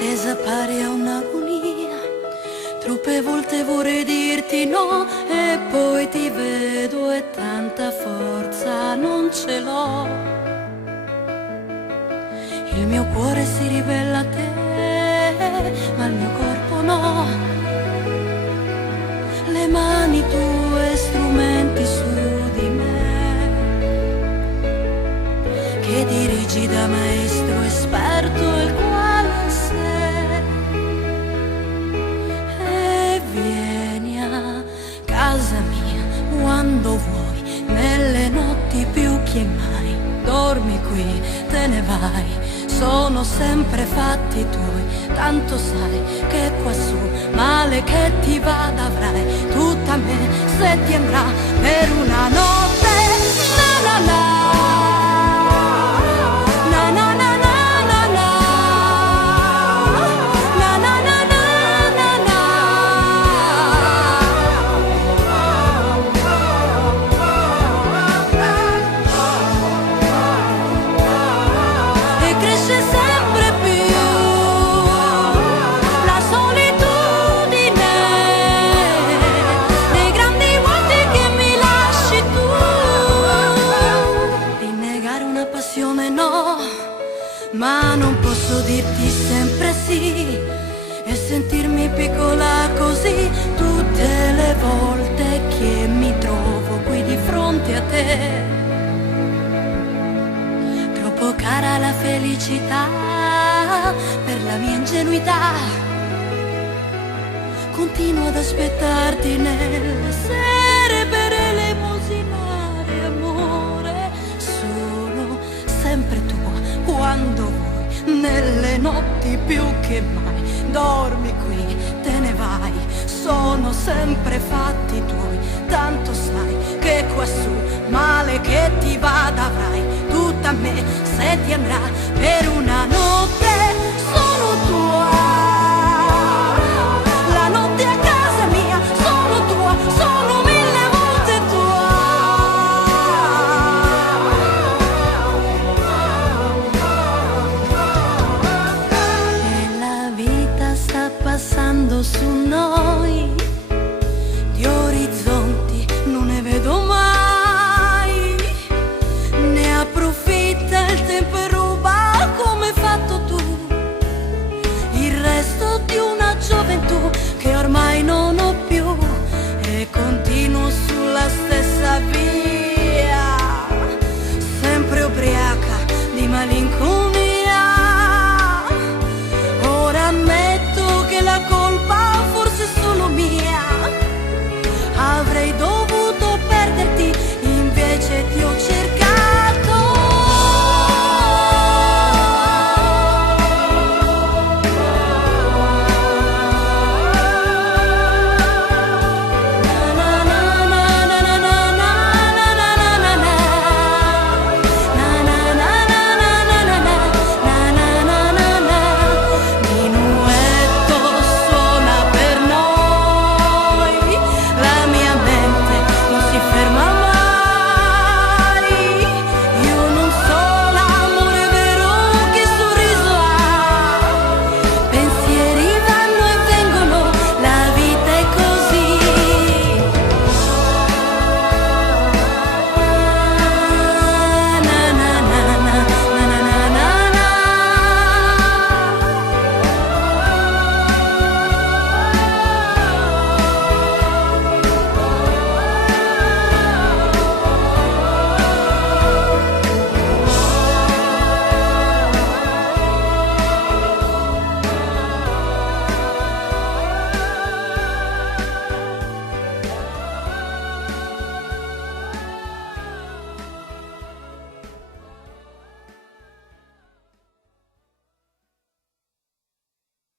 L'attesa pare a un'agonia, troppe volte vorrei dirti no e poi ti vedo e tanta forza non ce l'ho. Il mio cuore si ribella a te, ma il mio corpo no. Le mani tue strumenti su di me, che dirigi da maestro esperto il quale sei. E vieni a casa mia quando vuoi, nelle notti più che mai. Dormi qui, te ne vai, sono sempre fatti tuoi. Tanto sai che quassù male che ti vada avrai tutta me se ti andrà per una notte. Na na na. Ma non posso dirti sempre sì e sentirmi piccola così tutte le volte che mi trovo qui di fronte a te. Troppo cara la felicità per la mia ingenuità. Continuo ad aspettarti nelle sere per elemosinare amore. Sono sempre tua quando vuoi, nelle notti più che mai. Dormi qui, te ne vai, sono sempre fatti tuoi. Tanto sai che quassù male che ti vada avrai tutta me se ti andrà per una notte.